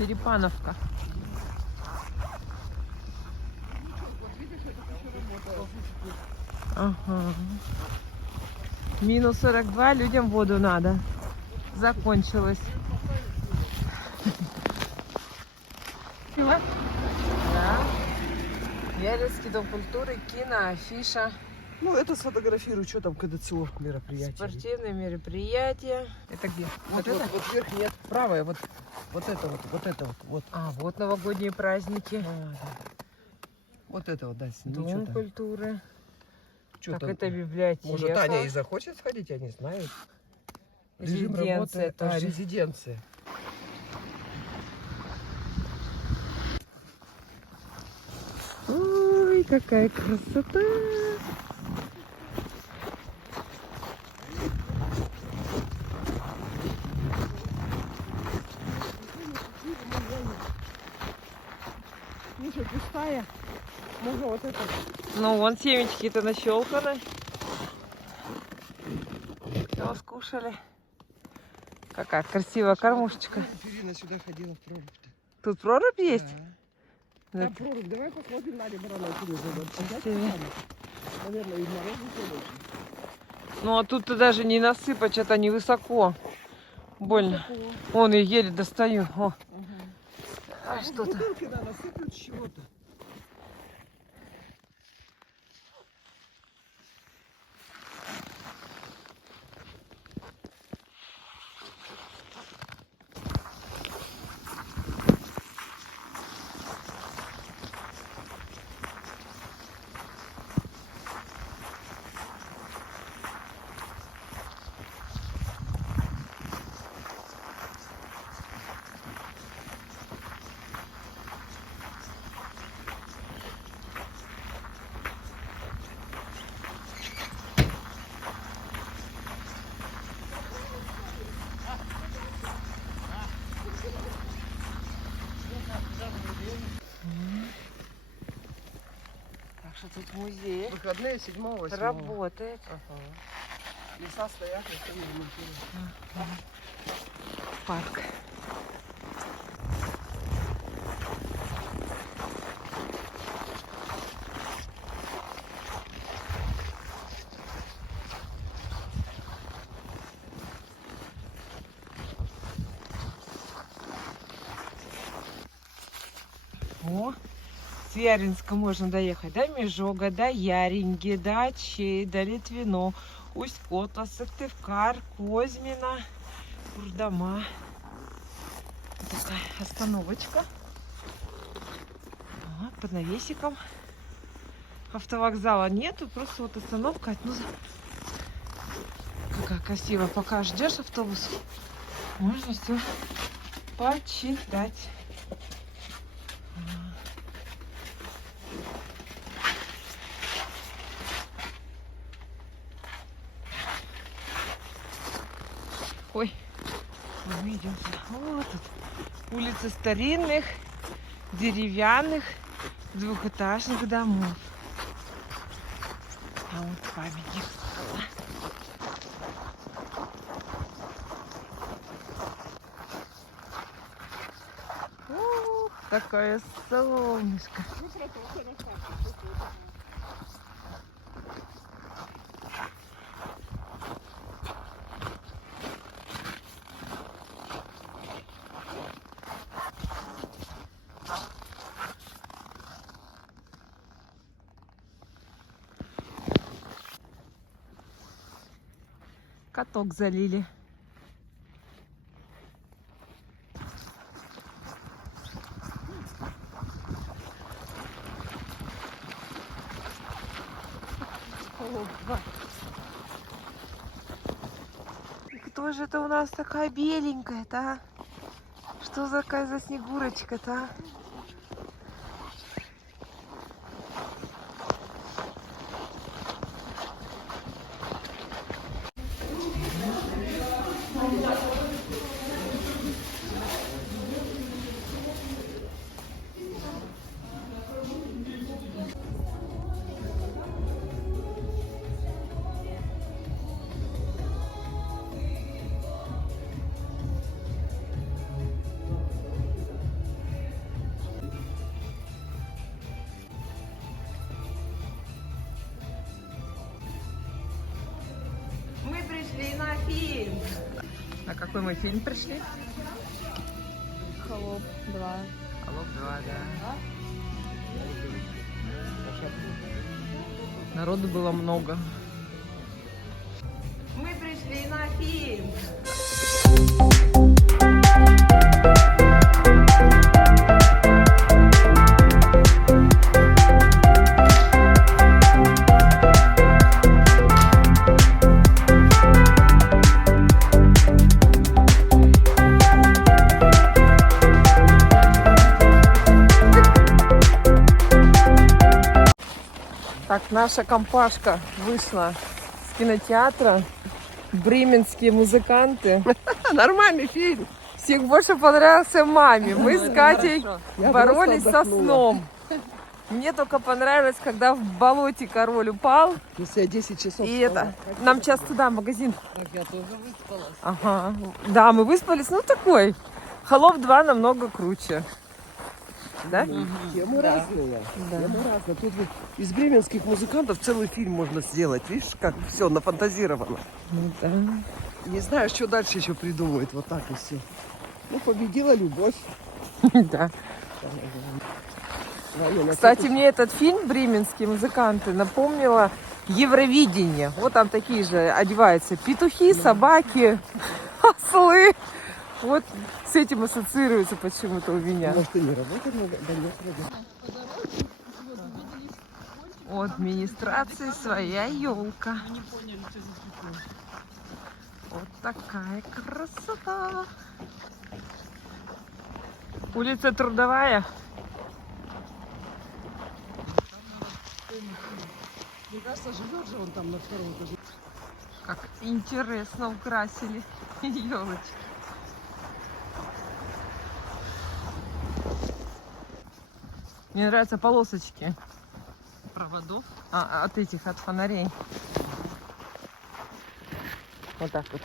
Черепановка. Ага. Минус 42, людям воду надо. Закончилось. Да. Ялинский дом культуры, кино, афиша. Ну, это сфотографирую, что там КДЦО мероприятие. Спортивные мероприятия. Это где? Вот вверх нет, правое, вот это вот. А, вот новогодние праздники. Да. Вот это вот, да, сними, Дом культуры. Что Так, там? это библиотека. Может, Таня и захочет сходить, я не знаю. Режим Резиденция работы. тоже. Резиденция. Ой, какая красота! Ничего, пустая. Можно вот это. Ну, вон семечки-то нащелканы. Все скушали. Какая красивая кормушечка. Ирина сюда ходила в прорубь-то. Тут прорубь есть? Да. Там прорубь. Давай посмотрим, Надя Баранова. Себе. Наверное, и морозный. Ну, а тут-то даже не насыпать, что-то невысоко. Больно. Вон, я еле достаю. О. А что-то. Бутылки надо сыплют с чего-то. Так что тут музей Выходные 7-8. работает. Ага. Леса стоят, никто не ремонтирует. Парк. О, с Яринска можно доехать до Межога, до Яринги, до Очей, до Литвино, Усть-Кота, Сыктывкар, Козьмина, Курдама. Такая остановочка. Вот, под навесиком. Автовокзала нету, просто вот остановка. Ну, какая красиво. Пока ждешь автобус, можно все почитать. Ой, мы идем сюда. Вот тут улица старинных, деревянных, двухэтажных домов. А вот памятник. Ух, такое солнышко. Каток залили. И кто же это у нас такая беленькая-то, а? Что за такая за снегурочка-то, а? какой мы фильм пришли? Холоп 2. Холоп 2, да. Народу было много. Мы пришли на фильм. Так, наша компашка вышла с кинотеатра. Бременские музыканты. Нормальный фильм. Всех больше понравился маме. Мы с Катей Я боролись просто со отдохнула. сном. Мне только понравилось, когда в болоте король упал. Если я 10 часов И это, нам сейчас туда, в магазин. Так, я тоже выспалась. Ага. Да, мы выспались. Ну, такой. Холоп 2 намного круче. Да? Темы разные. Да. Темы разные. Тут вот из бременских музыкантов целый фильм можно сделать. Видишь, как все нафантазировано. Ну, да. Не знаю, что дальше еще придумают. Вот так и все. Ну, победила любовь. Да. Наверное, Кстати, мне этот фильм «Бременские музыканты» напомнило Евровидение. Вот там такие же одеваются петухи, собаки, ослы. Вот с этим ассоциируется почему-то у меня. может, и не работает, но да нет, вроде. У администрации своя елка. Вот такая красота. Улица Трудовая. Мне кажется, живет же он там на втором этаже. Как интересно украсили елочки. Мне нравятся полосочки проводов от этих, от фонарей. Вот так вот.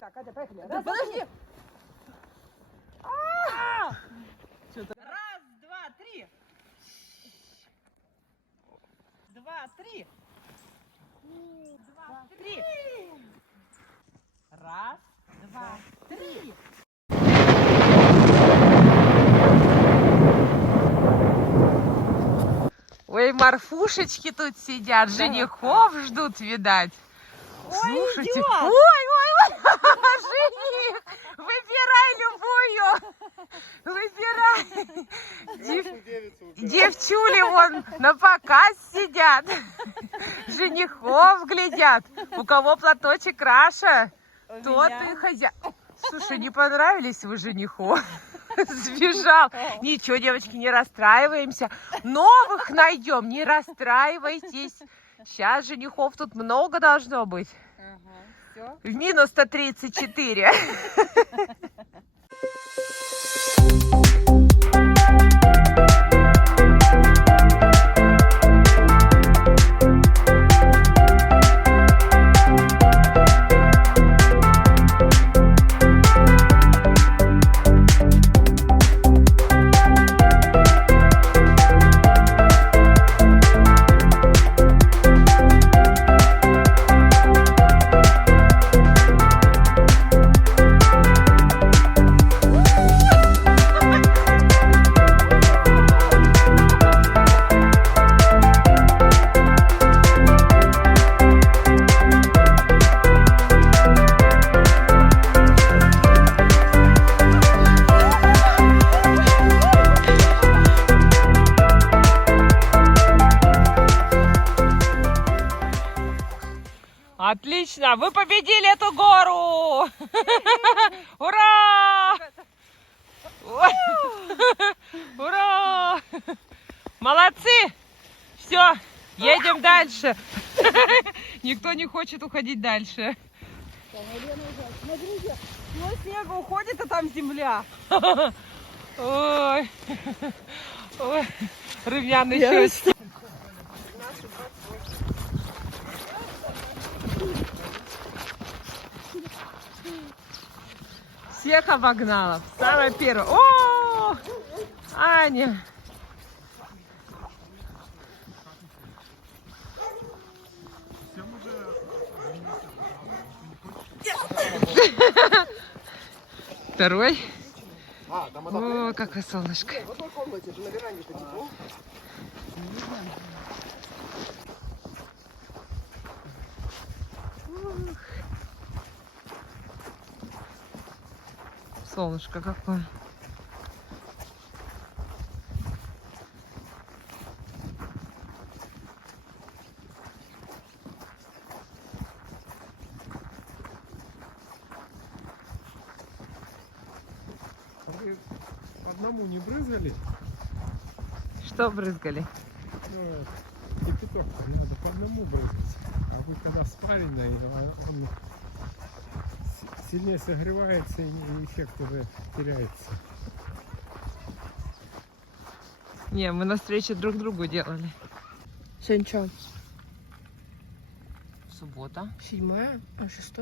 Так, Катя, поехали. Да подожди! Раз, два, три. Два, три. Два, три. Раз, два, три. Ой, морфушечки тут сидят, женихов ждут, видать. Слушайте. идет. Ой, жених! Выбирай любую! Выбирай! Девчули вон на показ сидят. Женихов глядят. У кого платочек краше, тот и хозяин. Слушай, не понравились вы жениху? Сбежал. Ничего, девочки, не расстраиваемся. Новых найдем, не расстраивайтесь. Сейчас женихов тут много должно быть. В минус 134. Отлично, вы победили эту гору! Ура! Ура! Молодцы! Все, едем дальше. Никто не хочет уходить дальше. Смотрите, слой снега уходит, а там земля. Ой, ой, румяные щечки. Всех обогнала. Самая первая. О, Аня. Второй. О, какое солнышко. В одной комнате же на веранде-то тепло. Солнышко какое. Вы по одному не брызгали? Что брызгали? Ну, кипяток надо по одному брызгать. А вы когда спаренный, он сильнее согревается и эффект уже теряется. Не, мы на встрече друг другу делали. Сегодня что? Суббота. 7, а 6?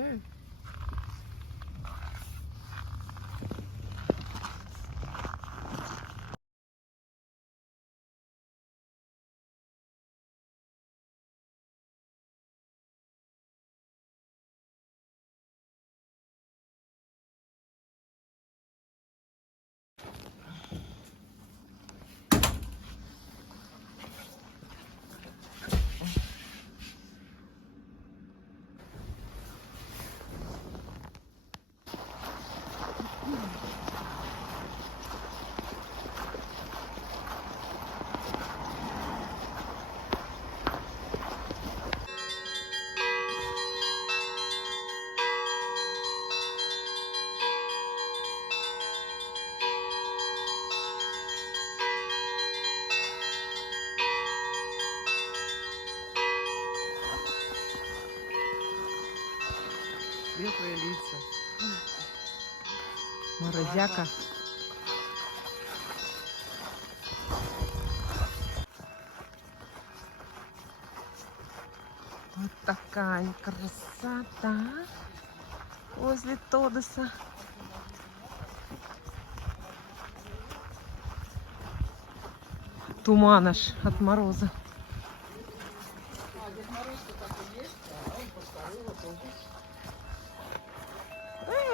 Светлые лица. Морозяка. Вот такая красота возле Тодоса. Туман аж от мороза.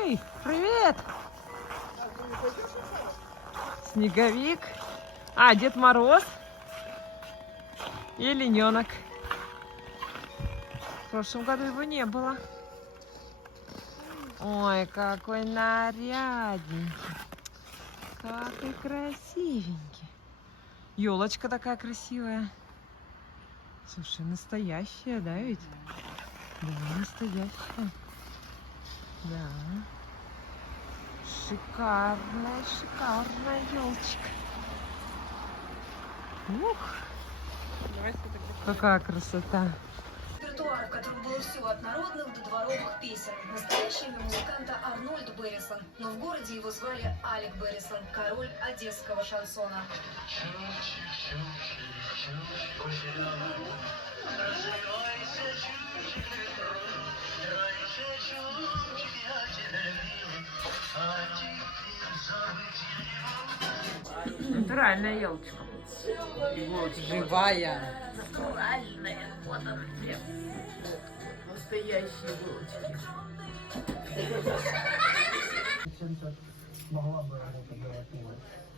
Эй, привет! Снеговик. А, Дед Мороз. И олененок. В прошлом году его не было. Ой, какой нарядненький. Какой красивенький. Елочка такая красивая. Слушай, настоящая, да ведь? Да, настоящая. Да. Шикарная, шикарная елочка. Ух. Какая красота. Репертуар, в котором было все от народных до дворовых песен. Настоящее имя музыканта Арнольд Беррисон, но в городе его звали Алек Беррисон, король одесского шансона. Натуральная елочка. Живая. Натуральная. Вот он хлеб. Настоящие булочки.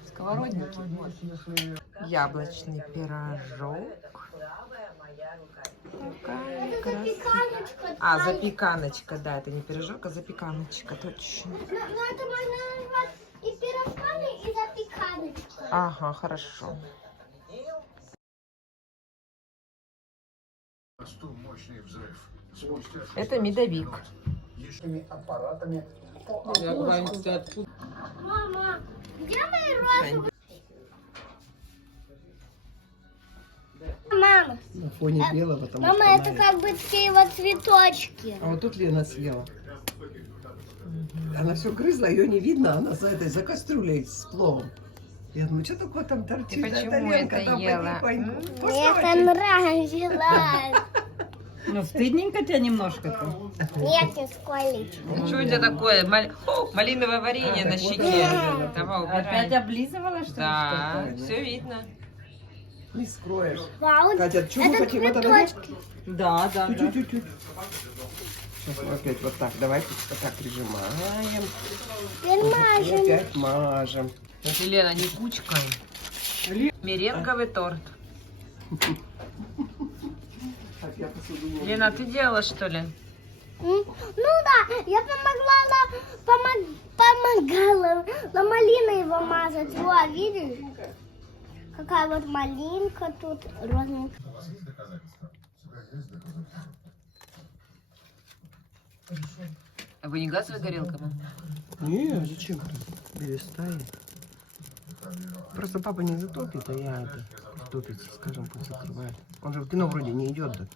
Сковородники. Яблочный пирожок. Такая красота. А, запеканочка, да, это не пирожок, а запеканочка, точно. Но это можно назвать и пирожками, и запеканочкой. Ага, хорошо. Это медовик. Мама, где мои розовые? Мама, На фоне белого там. мама, это как бы такие вот цветочки. А вот тут Лена съела. Она все грызла, ее не видно, она за этой, за кастрюлей с пловом. Я думаю, что такое там торчит? Ты почему Тарелка это там ела? потихоньку. Мне это нравилось. Ну, стыдненько тебе немножко-то. Нет, не сколечко. Что у тебя такое? Малиновое варенье на щеке. Давай, Опять убирай. облизывала, что ли? Да, что-то? все видно. Не скроешь. Вау, Катя, что мы это хотим это набить? цветочки. Да, да, да. Чуть-чуть. Сейчас мы опять вот так, давайте вот так прижимаем. Теперь И мажем. опять мажем. Елена, не кучкой. Меренговый торт. Лена, ты делала, что ли? Ну да, я помогала на малину его мазать. Вот, видишь? Какая вот малинка тут розовенькая. А вы не газовая горелка, мам? Не, зачем ты? Перестань. Просто папа не затопит, а я это топится, скажем, пусть закрывает. Он же в кино вроде не идет, да?